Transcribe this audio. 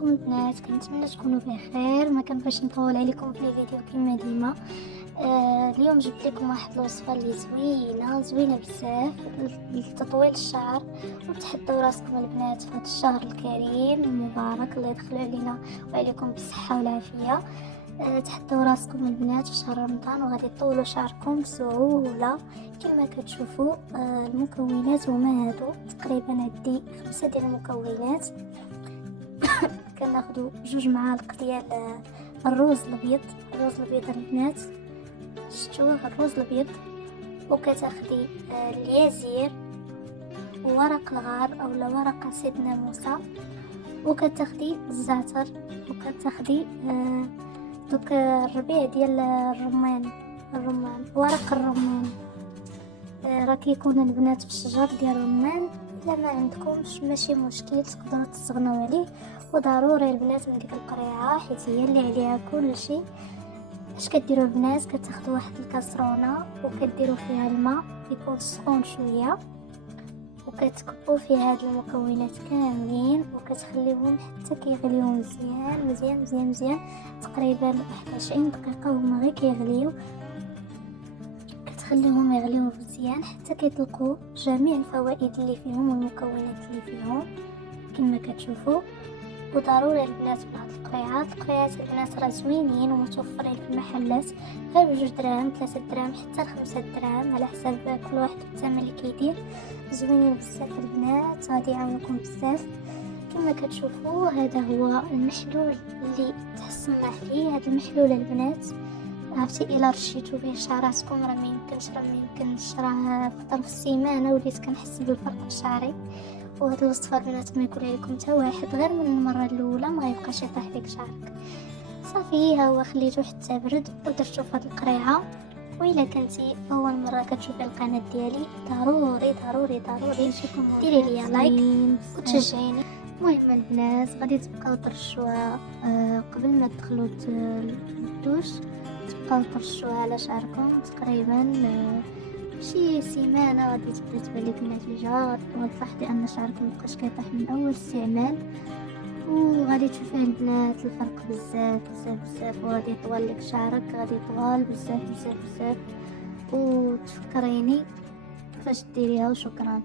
عليكم البنات، كنتمنى تكونوا بخير. ما كنبغيش نطول عليكم في الفيديو كما ديما. اليوم جبت لكم واحد الوصفه اللي زوينه بزاف لتطويل الشعر. وتحدوا راسكم البنات في هذا الشهر الكريم المبارك، الله يدخل علينا وعليكم بالصحه والعافيه. تحدوا راسكم البنات في شهر رمضان وغادي تطولوا شعركم بسهوله. كما كتشوفوا المكونات هما هادو، تقريبا عندي 5 ديال المكونات. كناخدو 2 معالق ديال الروز الابيض البنات، شفتوه الروز الابيض. وكتاخدي اليازير وورق الغار اولا ورق سيدنا موسى، وكتاخدي الزعتر، وكتاخدي دوك الربيع ديال الرمان ورق الرمان. راه كيكون البنات في الشجر ديال الرمان. الا ما عندكمش ماشي مشكل، تقدروا تستغنوا عليه. وضروري البنات من ديك القريعه حيت هي اللي عليها كل شيء. اش كديروا البنات؟ كتاخدوا واحد الكاسرونه وكديروا فيها الماء يكون سخون شويه، وكتكبوا فيها هاد المكونات كاملين وكتخليوهم حتى كيغليو مزيان مزيان مزيان مزيان، تقريبا واحد 20 دقيقه هما غير كيغليو. كتخليهم يغليو مزيان حتى كيطلقوا جميع الفوائد اللي فيهم والمكونات اللي فيهم كما كتشوفوا. وضروري البنات بهاد القريعات البنات راه زوينين ومتوفرين في المحلات غير ب2 دراهم 3 دراهم حتى ل5 دراهم على حسب كل واحد بالثمن اللي كيدير. زوينين بزاف البنات، غادي يعاونكم بزاف. كما كتشوفوا هذا هو المحلول اللي تحسنا فيه. هذا المحلول البنات عرفتي الا رشيتو به شعراتكم راه ما يمكنش راه في طرف السيمانه وليت كنحس بالفرق في شعري. وهاد الوصفه البنات ما يقول لكم حتى واحد، غير من المره الاولى ما غيبقاش يطيح لك شعرك. صافي ها هو خليته حتى برد ودرتو في هاد القريعه. وإلا كنتي اول مره كتشوفي القناه ديالي ضروري ضروري ضروري ديري ليا لايك وتشجعيني. المهم البنات غادي تبقاو ترشوها قبل ما تدخلوا الدوش، تبقاو ترشوها على شعركم تقريبا شي سيمانه. غادي تبدا تبان لك النتيجه، وتلاحظي ان شعرك مبقاش كيطيح من اول استعمال. وغادي تشوفي البنات الفرق بزاف بزاف بزاف، وغادي يطول لك شعرك، غادي يطول بزاف بزاف بزاف. وتفكريني كيفاش ديريها. وشكرا.